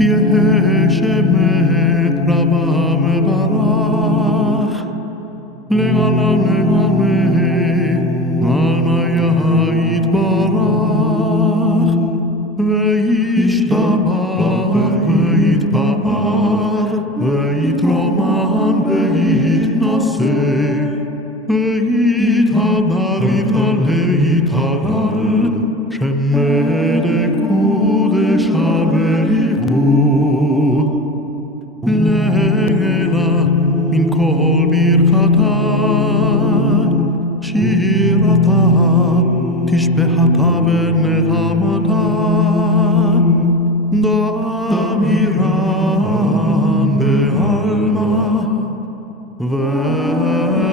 יהא שמת רבם ברח, לעולם לעלמי, עלמיה יתברך, וישתבח ויתפאר, ויתרומם ויתנשא, ויתהדר יתהלל יתהלל, שמד קודשא בריחוד. לעילה מן כל ברכתה, שירתה, תשבחתה ונחמתה, דאמירן בעלמא, ואמרו